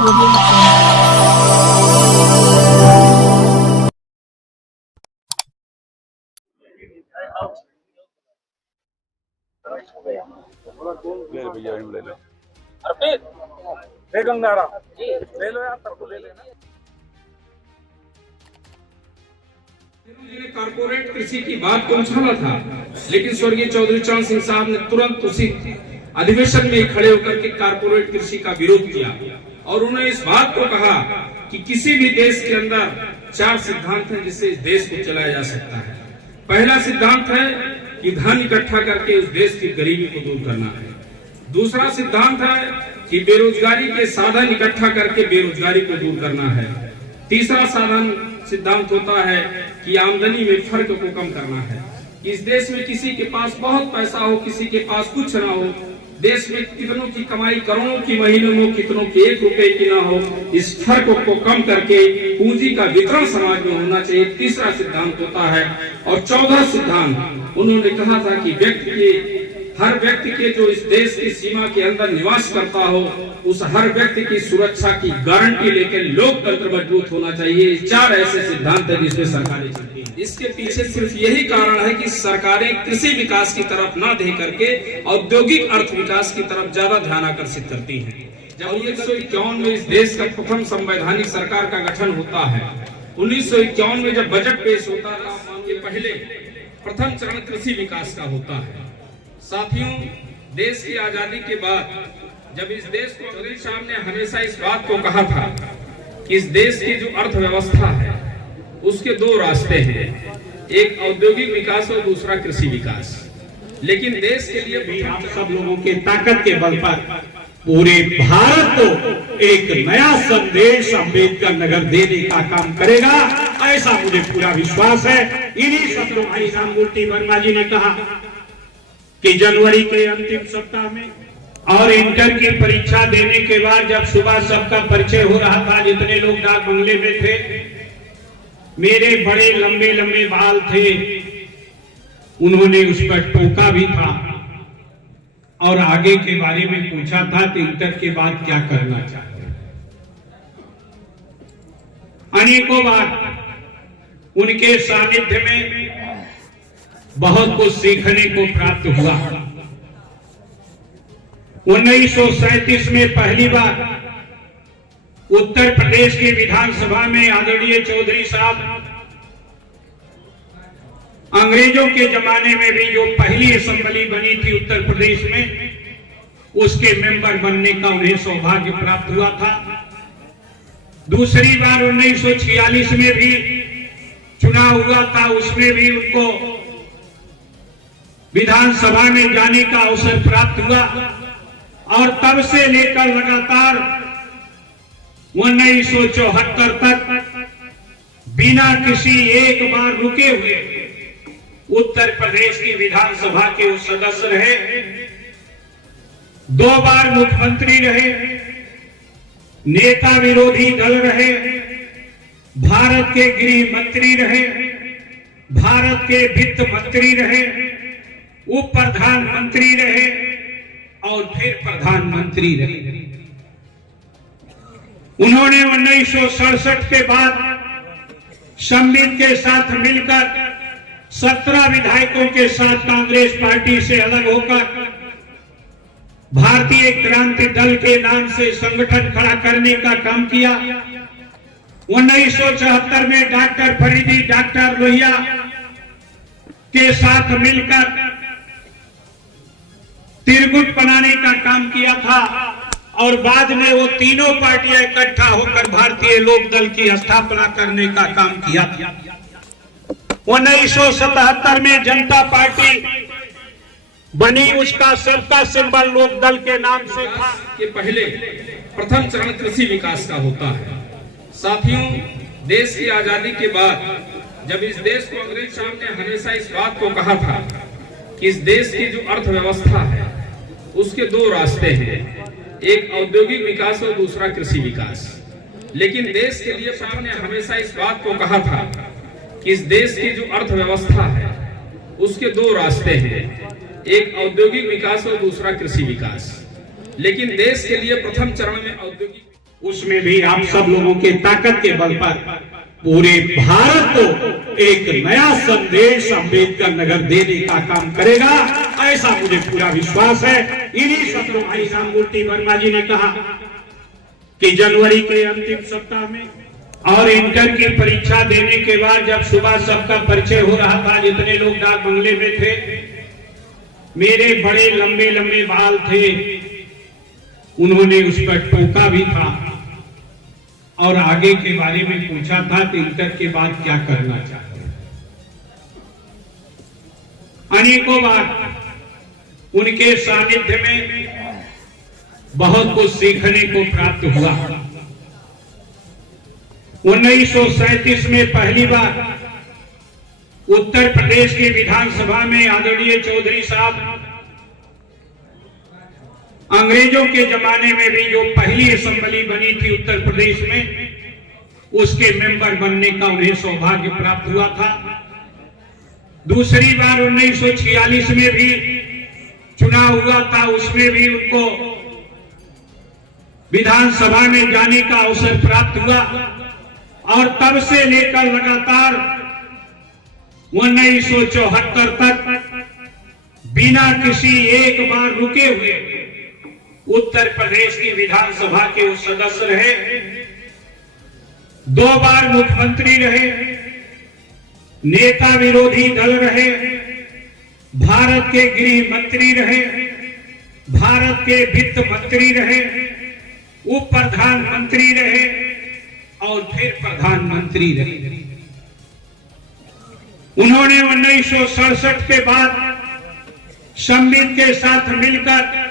ले लो भैया, ले लो। ले गंगारा ले लो यार, सबको ले लेना। कारपोरेट कृषि की बात को उछाला था, लेकिन स्वर्गीय चौधरी चरण सिंह साहब ने तुरंत उसी अधिवेशन में खड़े होकर के कारपोरेट कृषि का विरोध किया और उन्होंने इस बात को कहा कि किसी भी देश के अंदर 4 सिद्धांत हैं जिससे इस देश को चलाया जा सकता है। पहला सिद्धांत है कि धन इकट्ठा करके उस देश की गरीबी को दूर करना है। दूसरा सिद्धांत है कि बेरोजगारी के साधन इकट्ठा करके बेरोजगारी को दूर करना है। तीसरा सिद्धांत होता है कि आमदनी में फर्क को कम करना है। इस देश में किसी के पास बहुत पैसा हो, किसी के पास कुछ ना हो, देश में कितनों की कमाई करोड़ों की महीनों में, कितनों की 1 रुपए की ना हो, इस फर्क को कम करके पूंजी का वितरण समाज में होना चाहिए। तीसरा सिद्धांत होता है। और 14 सिद्धांत उन्होंने कहा था कि हर व्यक्ति के जो इस देश की सीमा के अंदर निवास करता हो, उस हर व्यक्ति की सुरक्षा की गारंटी लेकर लोकतंत्र मजबूत होना चाहिए। 4 ऐसे सिद्धांत हैं जिसमें सरकारें चलती हैं। इसके पीछे सिर्फ यही कारण है कि सरकारें कृषि विकास की तरफ न दे करके औद्योगिक अर्थ विकास की तरफ ज्यादा ध्यान आकर्षित करती हैं। जब 1951 में इस देश का प्रथम संवैधानिक सरकार का गठन होता है, 1951 में जब बजट पेश होता था, के पहले प्रथम चरण कृषि विकास का होता है। साथियों, देश की आजादी के बाद जब इस देश को अंग्रेज साहब ने हमेशा इस बात को कहा था कि इस देश की जो अर्थव्यवस्था है उसके 2 रास्ते हैं, एक औद्योगिक विकास और दूसरा कृषि विकास। लेकिन देश के लिए भी आप सब लोगों के ताकत के बल पर पूरे भारत को एक नया संदेश अम्बेडकर नगर देने का काम करेगा, ऐसा मुझे पूरा विश्वास है। इन्हीं शब्दों भाई राममूर्ति वर्मा जी ने कहा कि जनवरी के अंतिम सप्ताह में और इंटर की परीक्षा देने के बाद जब सुबह सबका परिचय हो रहा था, जितने लोग डाक बंगले में थे, मेरे बड़े लंबे लंबे बाल थे, उन्होंने उस पर टोका भी था और आगे के बारे में पूछा था कि इंटर के बाद क्या करना चाहते हैं। अनेकों बार उनके सानिध्य में बहुत कुछ सीखने को प्राप्त हुआ। 1937 में पहली बार उत्तर प्रदेश की विधानसभा में आदरणीय चौधरी साहब अंग्रेजों के जमाने में भी जो पहली असेंबली बनी थी उत्तर प्रदेश में, उसके मेंबर बनने का उन्हें सौभाग्य प्राप्त हुआ था। दूसरी बार 1946 में भी चुनाव हुआ था, उसमें भी उनको विधानसभा में जाने का अवसर प्राप्त हुआ और तब से लेकर लगातार 1974 तक बिना किसी एक बार रुके हुए उत्तर प्रदेश की विधानसभा के सदस्य रहे, 2 बार मुख्यमंत्री रहे, नेता विरोधी दल रहे, भारत के गृह मंत्री रहे, भारत के वित्त मंत्री रहे, उप प्रधानमंत्री रहे और फिर प्रधानमंत्री रहे। उन्होंने 1967 के बाद संविद के साथ मिलकर 17 विधायकों के साथ कांग्रेस पार्टी से अलग होकर भारतीय क्रांति दल के नाम से संगठन खड़ा करने का काम किया। 1974 में डॉक्टर फरीदी, डॉक्टर लोहिया के साथ मिलकर त्रिगुट बनाने का काम किया था और बाद में वो तीनों पार्टियां इकट्ठा होकर भारतीय लोक दल की स्थापना करने का काम किया था। 1977 में जनता पार्टी बनी, उसका सबका सिंबल लोक दल के नाम से था। के पहले प्रथम चरण कृषि विकास का होता है। साथियों, देश की आजादी के बाद जब इस देश को अंग्रेज साहब ने हमेशा इस बात को कहा था कि इस देश की जो अर्थव्यवस्था है उसके 2 रास्ते हैं, एक औद्योगिक विकास और दूसरा कृषि विकास। लेकिन देश के लिए साहब ने हमेशा इस बात को कहा था कि इस देश की जो अर्थव्यवस्था है उसके 2 रास्ते हैं, एक औद्योगिक विकास और दूसरा कृषि विकास। लेकिन देश के लिए प्रथम चरण में औद्योगिक उसमें भी आप सब लोगों के ताकत के बल पर पूरे भारत को एक नया संदेश अंबेडकर नगर देने का काम करेगा, ऐसा मुझे पूरा विश्वास है। इन्हीं शब्दों भाई राममूर्ति वर्मा जी ने कहा कि जनवरी के अंतिम सप्ताह में और इंटर की परीक्षा देने के बाद जब सुबह सबका परिचय हो रहा था, जितने लोग डाक बंगले में थे, मेरे बड़े लंबे लंबे बाल थे, उन्होंने उस पर टोका भी था और आगे के बारे में पूछा था कि इंटर के बाद क्या करना चाहते हैं। अनेकों बार उनके सानिध्य में बहुत कुछ सीखने को प्राप्त हुआ। 1937 में पहली बार उत्तर प्रदेश की विधानसभा में आदरणीय चौधरी साहब अंग्रेजों के जमाने में भी जो पहली असेंबली बनी थी उत्तर प्रदेश में, उसके मेंबर बनने का उन्हें सौभाग्य प्राप्त हुआ था। दूसरी बार 1946 में भी चुनाव हुआ था, उसमें भी उनको विधानसभा में जाने का अवसर प्राप्त हुआ और तब से लेकर लगातार 1974 तक बिना किसी एक बार रुके हुए उत्तर प्रदेश की विधानसभा के वो सदस्य रहे, 2 बार मुख्यमंत्री रहे, नेता विरोधी दल रहे, भारत के गृह मंत्री रहे, भारत के वित्त मंत्री रहे, उप प्रधानमंत्री रहे और फिर प्रधानमंत्री रहे। उन्होंने 1967 के बाद संविद के साथ मिलकर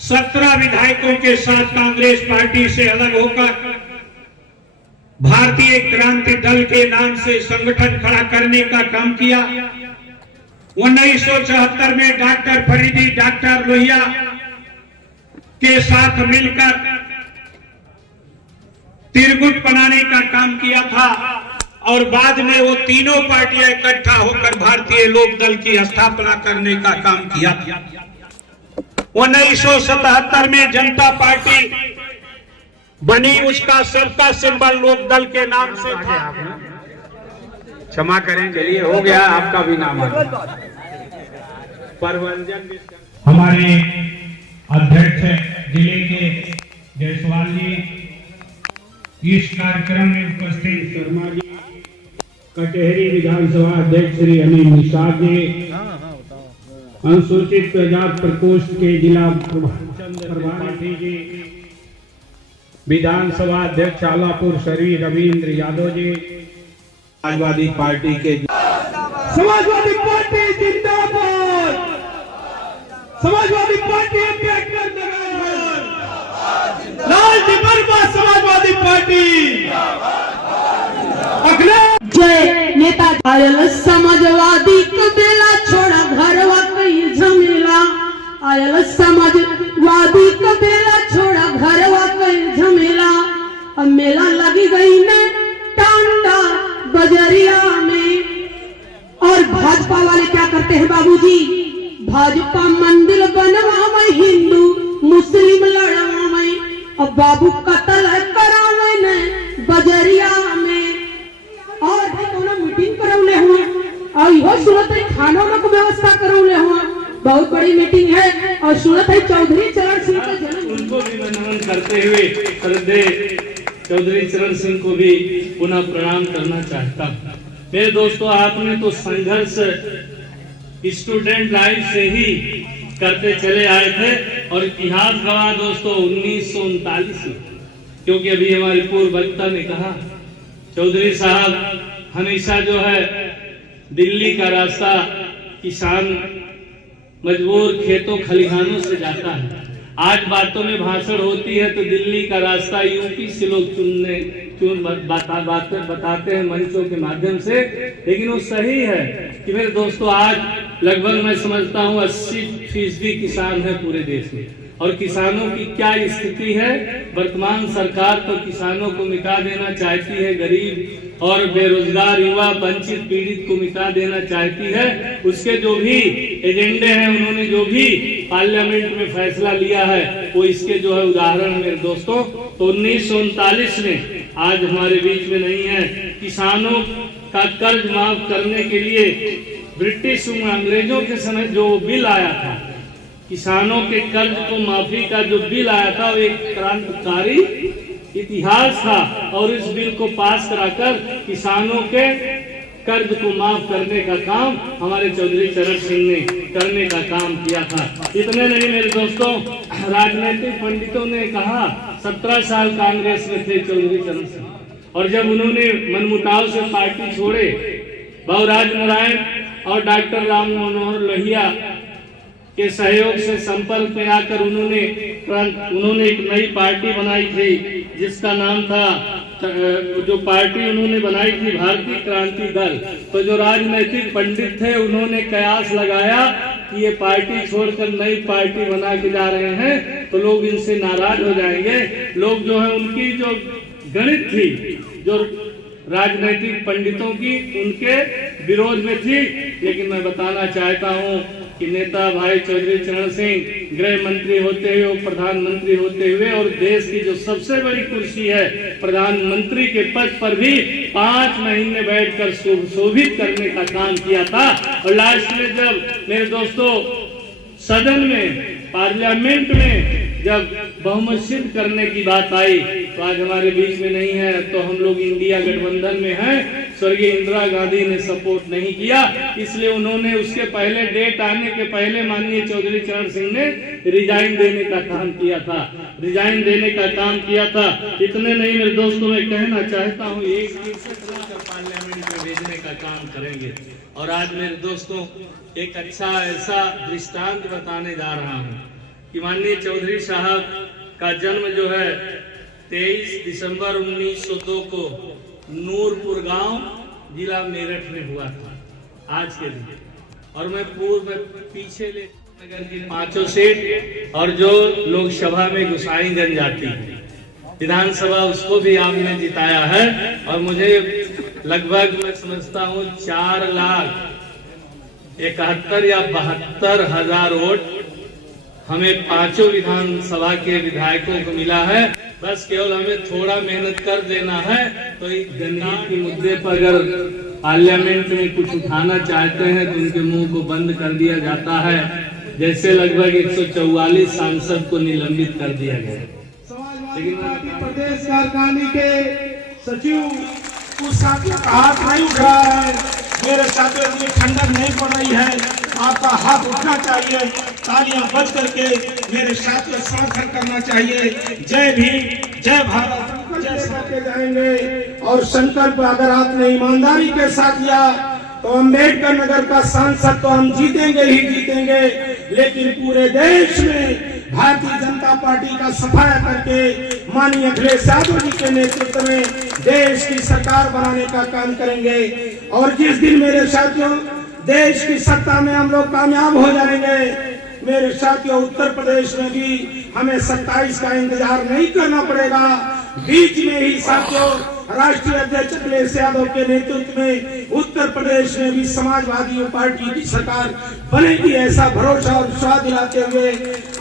17 विधायकों के साथ कांग्रेस पार्टी से अलग होकर भारतीय क्रांति दल के नाम से संगठन खड़ा करने का काम किया। 1974 में डॉक्टर फरीदी, डॉक्टर लोहिया के साथ मिलकर तिरगुट बनाने का काम किया था और बाद में वो तीनों पार्टियां इकट्ठा होकर भारतीय लोक दल की स्थापना करने का काम किया था। 1977 में जनता पार्टी बनी, उसका सबका सिंबल लोक दल के नाम से था। क्षमा करें, चलिए हो गया, आपका भी नाम है। परवंजन हमारे अध्यक्ष जिले के जायसवाल जी, इस कार्यक्रम में उपस्थित शर्मा जी, कटहरी विधानसभा अध्यक्ष श्री अनिल निषाद जी, अनुसूचित जाति प्रकोष्ठ के जिला प्रभारी जी, विधानसभा अध्यक्ष आलापुर श्री रविंद्र यादव जी, समाजवादी पार्टी के समाजवादी पार्टी जिंदाबाद, समाजवादी पार्टी अंबेडकर नगर, लालजी वर्मा समाजवादी पार्टी अगले जय नेता आयल समाजवादी कबेला छोड़ा घरवा कई झमेला, आयल समाजवादी कबेला छोड़ा घरवा कई झमेला। अब मेला लगी गई न टांडा बजरिया में। और भाजपा वाले क्या करते हैं बाबूजी, भाजपा मंदिर बनवावे, हिंदू मुस्लिम लड़वावे और बाबू कत्ल करावे न बजरिया में। और भाई कोनो मीटिंग करौले हुए और इहो सुनत है खाना का व्यवस्था करौले हुए, बहुत बड़ी मीटिंग है। और सुनत है चौधरी चरण सिंह का जन्म, उनको भी मैं नमन करते हुए श्रद्धेय चौधरी चरण सिंह को भी पुनः प्रणाम करना चाहता हूँ। मेरे दोस्तों, आपने तो संघर्ष स्टूडेंट लाइफ से ही करते चले आए थे और इतिहास गवाह दोस्तों 1939 में, क्योंकि अभी हमारे पूर्व वक्ता ने कहा चौधरी साहब हमेशा जो है दिल्ली का रास्ता किसान मजबूर खेतों खलिहानों से जाता है। आज बातों में भाषण होती है तो दिल्ली का रास्ता यूपी से लोग बताते हैं मंचों के माध्यम से, लेकिन वो सही है कि मेरे दोस्तों आज लगभग मैं समझता हूँ 80% किसान है पूरे देश में। और किसानों की क्या स्थिति है, वर्तमान सरकार तो किसानों को मिटा देना चाहती है, गरीब और बेरोजगार युवा वंचित पीड़ित को मिटा देना चाहती है। उसके जो भी एजेंडे हैं, उन्होंने जो भी पार्लियामेंट में फैसला लिया है वो इसके जो है उदाहरण है मेरे दोस्तों। तो 1939 में, आज हमारे बीच में नहीं है, किसानों का कर्ज माफ करने के लिए ब्रिटिश अंग्रेजों के समय जो बिल आया था, किसानों के कर्ज को माफी का जो बिल आया था, वो एक क्रांतिकारी इतिहास था। और इस बिल को पास कराकर किसानों के कर्ज को माफ करने का काम हमारे चौधरी चरण सिंह ने करने का काम किया था। इतने नहीं मेरे दोस्तों, राजनीतिक पंडितों ने कहा 17 साल कांग्रेस में थे चौधरी चरण सिंह, और जब उन्होंने मनमुटाव से पार्टी छोड़े, बहुराज नारायण और डॉक्टर राम मनोहर लोहिया के सहयोग से संपर्क में आकर उन्होंने एक नई पार्टी बनाई थी, जिसका नाम था, जो पार्टी उन्होंने बनाई थी, भारतीय क्रांति दल। तो जो राजनीतिक पंडित थे उन्होंने कयास लगाया कि ये पार्टी छोड़कर नई पार्टी बना के जा रहे हैं तो लोग इनसे नाराज हो जाएंगे। लोग जो है उनकी जो गणित थी, जो राजनीतिक पंडितों की, उनके विरोध में थी। लेकिन मैं बताना चाहता हूं कि नेता भाई चौधरी चरण सिंह गृह मंत्री होते हुए, प्रधानमंत्री होते हुए, और देश की जो सबसे बड़ी कुर्सी है प्रधानमंत्री के पद पर भी 5 महीने बैठकर शोभित करने का काम किया था। और लास्ट में जब मेरे दोस्तों सदन में, पार्लियामेंट में जब बहुमत सिद्ध करने की बात आई, तो आज हमारे बीच में नहीं है, तो हम लोग इंडिया गठबंधन में हैं। स्वर्गीय इंदिरा गांधी ने सपोर्ट नहीं किया, इसलिए उन्होंने उसके पहले, डेट आने के पहले माननीय चौधरी चरण सिंह ने रिजाइन देने का काम किया था, रिजाइन देने का काम किया था। इतने नहीं मेरे दोस्तों, मैं कहना चाहता हूँ, एक पार्लियामेंट में भेजने का काम करेंगे। और आज मेरे दोस्तों एक अच्छा ऐसा दृष्टांत बताने जा रहा हूँ कि माननीय चौधरी साहब का जन्म जो है 23 दिसंबर 1902 को नूरपुर गांव, जिला मेरठ में हुआ था, आज के दिन। और मैं पूर्व में पीछे ले नगर की 5 सीट, और जो लोकसभा में गोसाईगंज आती है, विधानसभा, उसको भी आपने जिताया है। और मुझे लगभग, मैं समझता हूँ 4,71,000 या 72,000 वोट हमें 5 विधानसभा के विधायकों को मिला है। बस केवल हमें थोड़ा मेहनत कर देना है। तो एक गणित के मुद्दे पर अगर पार्लियामेंट में कुछ उठाना चाहते हैं तो उनके मुंह को बंद कर दिया जाता है, जैसे लगभग 144 सांसद को निलंबित कर दिया गया। समाजवादी पार्टी प्रदेश कार्यकारिणी के सचिव, उस साथियों का हाथ नहीं उठ रहा है, मेरे साथियों की ठंडक नहीं पड़ रही है, आपका हाथ उठना चाहिए, तालियां बज करके मेरे साथियों समर्थन करना चाहिए। जय भीम, जय भारत, जय करके जाएंगे। और संकल्प अगर आपने ईमानदारी के साथ लिया तो अम्बेडकर नगर का सांसद तो हम जीतेंगे ही जीतेंगे, लेकिन पूरे देश में भारतीय जनता पार्टी का सफाया करके माननीय अखिलेश यादव जी के नेतृत्व में देश की सरकार बनाने का काम करेंगे। और जिस दिन मेरे साथियों देश की सत्ता में हम लोग कामयाब हो जाएंगे, मेरे साथियों उत्तर प्रदेश में भी हमें 27 का इंतजार नहीं करना पड़ेगा। बीच में ही साथियों राष्ट्रीय अध्यक्ष अखिलेश यादव के नेतृत्व में उत्तर प्रदेश में भी समाजवादी पार्टी की सरकार बनेगी, ऐसा भरोसा और विश्वास दिलाते हुए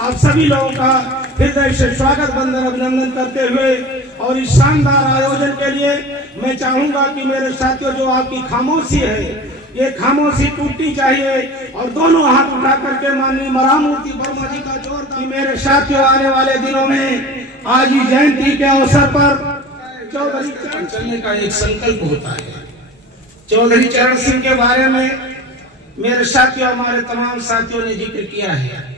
आप सभी लोगों का हृदय से स्वागत, वंदन, अभिनंदन करते हुए और इस शानदार आयोजन के लिए मैं चाहूंगा कि मेरे साथियों जो आपकी खामोशी है, ये खामोशी टूटनी चाहिए और दोनों हाथ उठा करके माननीय मरामूर्ति वर्मा जी का जोर कि मेरे साथियों आने वाले दिनों में आज ही जयंती के अवसर पर चौधरी चरण चलने का एक संकल्प होता है। चौधरी चरण सिंह के बारे में मेरे साथियों, हमारे तमाम साथियों ने जिक्र किया है।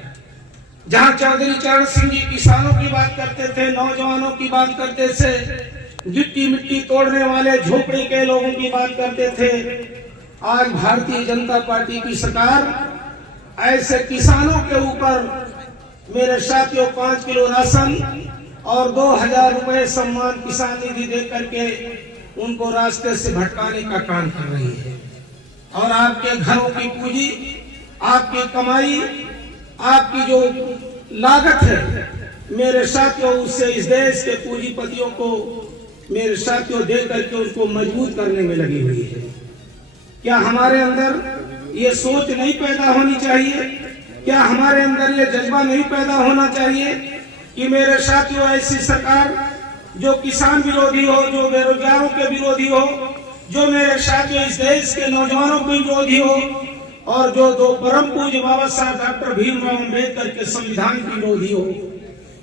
जहां चौधरी चरण सिंह जी किसानों की बात करते थे, नौजवानों की बात करते थे, गिट्टी मिट्टी तोड़ने वाले झोपड़ी के लोगों की बात करते थे, आज भारतीय जनता पार्टी की सरकार ऐसे किसानों के ऊपर मेरे साथियों 5 किलो राशन और 2000 रुपए सम्मान किसान निधि दे करके उनको रास्ते से भटकाने का काम कर रही है। और आपके घरों की पूंजी, आपकी कमाई, आपकी जो लागत है मेरे साथियों, उससे इस देश के पूंजीपतियों को मेरे साथियों दे करके उनको मजबूत करने में लगी हुई है। क्या हमारे अंदर ये सोच नहीं पैदा होनी चाहिए? क्या हमारे अंदर ये जज्बा नहीं पैदा होना चाहिए कि मेरे साथियों ऐसी सरकार जो किसान विरोधी हो, जो बेरोजगारों के विरोधी हो, जो मेरे साथियों इस देश के नौजवानों के विरोधी हो, और जो दो परम पूज्य बाबा साहब डॉक्टर भीमराव अम्बेडकर के संविधान की विरोधी हो।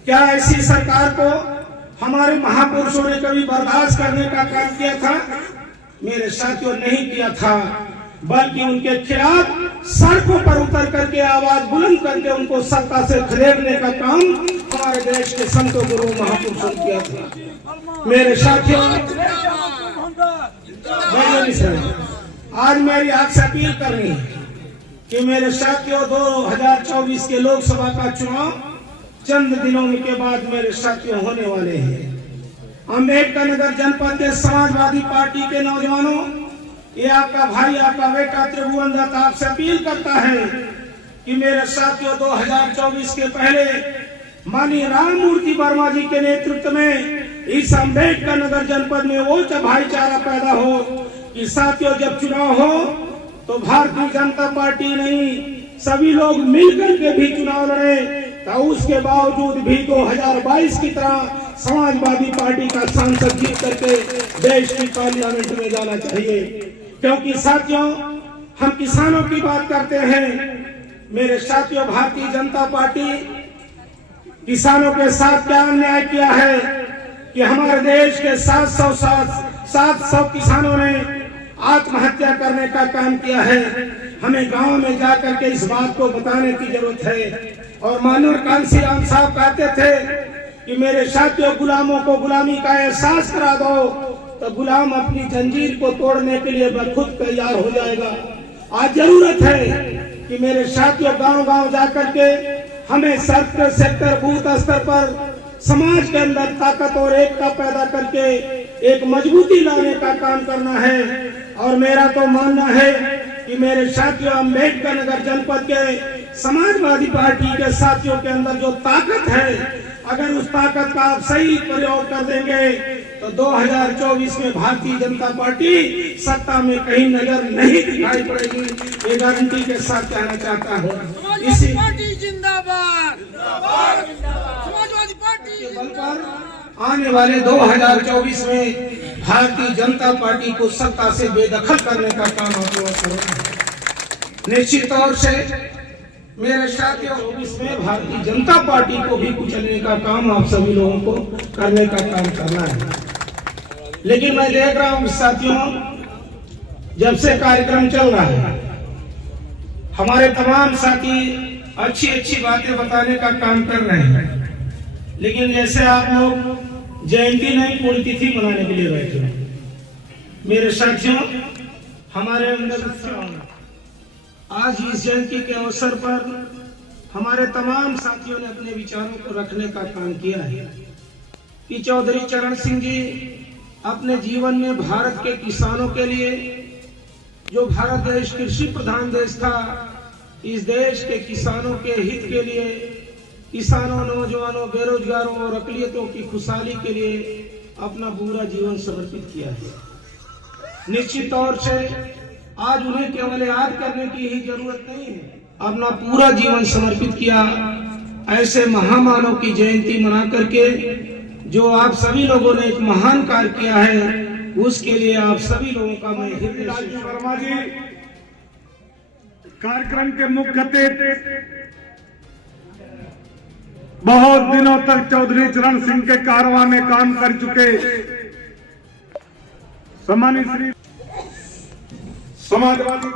क्या ऐसी सरकार को हमारे महापुरुषों ने कभी बर्दाश्त करने का काम किया था? मेरे साथियों नहीं किया था, बल्कि उनके खिलाफ सड़कों पर उतर करके आवाज बुलंद करके उनको सत्ता से खदेड़ने का काम हमारे देश के संतों गुरु महापुरुषों ने किया था। मेरे साथियों, आज मेरी आपसे अपील करनी है कि मेरे साथियों 2024 के लोकसभा का चुनाव चंद दिनों के बाद मेरे साथियों होने वाले हैं। अम्बेडकर नगर जनपद के समाजवादी पार्टी के नौजवानों, ये आपका भाई, आपका बेटा त्रिभुवन दत्त आपसे अपील करता है कि मेरे साथियों 2024 के पहले माननीय राम मूर्ति वर्मा जी के नेतृत्व में इस अम्बेडकर नगर जनपद में वो भाईचारा पैदा हो कि साथियों जब चुनाव हो तो भारतीय जनता पार्टी नहीं, सभी लोग मिलकर के भी चुनाव लड़े, तो उसके बावजूद भी 2022 की तरह समाजवादी पार्टी का सांसद जीत करके देश की पार्लियामेंट में जाना चाहिए। क्योंकि साथियों हम किसानों की बात करते हैं। मेरे साथियों, भारतीय जनता पार्टी किसानों के साथ क्या अन्याय किया है कि हमारे देश के 700 किसानों ने आत्महत्या करने का काम किया है। हमें गांव में जाकर के इस बात को बताने की जरूरत है। और माननीय कांसी राम साहब कहते थे कि मेरे साथियों, गुलामों को गुलामी का एहसास करा दो तो गुलाम अपनी जंजीर को तोड़ने के लिए खुद तैयार हो जाएगा। आज जरूरत है कि मेरे साथियों गांव-गांव जाकर के हमें सेक्टर बूथ स्तर पर समाज के अंदर ताकत और एकता पैदा करके एक मजबूती लाने का काम करना है। और मेरा तो मानना है कि मेरे साथियों अम्बेडकर नगर जनपद के समाजवादी पार्टी के साथियों के अंदर जो ताकत है, अगर उस ताकत का आप सही प्रयोग कर देंगे तो 2024 में भारतीय जनता पार्टी सत्ता में कहीं नजर नहीं दिखाई पड़ेगी। ये गारंटी के साथ कहना चाहता हूँ। इसी जिंदाबाद, समाजवादी पार्टी के बल पर आने वाले 2024 में भारतीय जनता पार्टी को सत्ता से बेदखल करने का काम आप लोग करेंगे। निश्चित तौर से मेरे साथियों 24 में भारतीय जनता पार्टी को भी कुचलने का काम आप सभी लोगों को करने का काम करना है। लेकिन मैं देख रहा हूं साथियों, जब से कार्यक्रम चल रहा है हमारे तमाम साथी अच्छी बातें बताने का काम कर रहे हैं, लेकिन जैसे आप लोग जयंती नहीं पुण्यतिथि मनाने के लिए बैठे हैं। मेरे साथियों, हमारे अंदर आज इस जयंती के अवसर पर हमारे तमाम साथियों ने अपने विचारों को रखने का काम किया है कि चौधरी चरण सिंह जी अपने जीवन में भारत के किसानों के लिए, जो भारत देश कृषि प्रधान देश था, इस देश के किसानों के हित के लिए, किसानों, नौजवानों, बेरोजगारों और अकलियतों की खुशहाली के लिए अपना पूरा जीवन समर्पित किया है। निश्चित तौर से आज उन्हें केवल याद करने की ही जरूरत नहीं है, अपना पूरा जीवन समर्पित किया। ऐसे महामानव की जयंती मना करके जो आप सभी लोगों ने एक महान कार्य किया है, उसके लिए आप सभी लोगों का मैं हृदय से वर्मा जी कार्यक्रम के मुख्य अतिथि, बहुत दिनों तक चौधरी चरण सिंह के कारवां में काम कर चुके सम्मानित श्री समाजवादी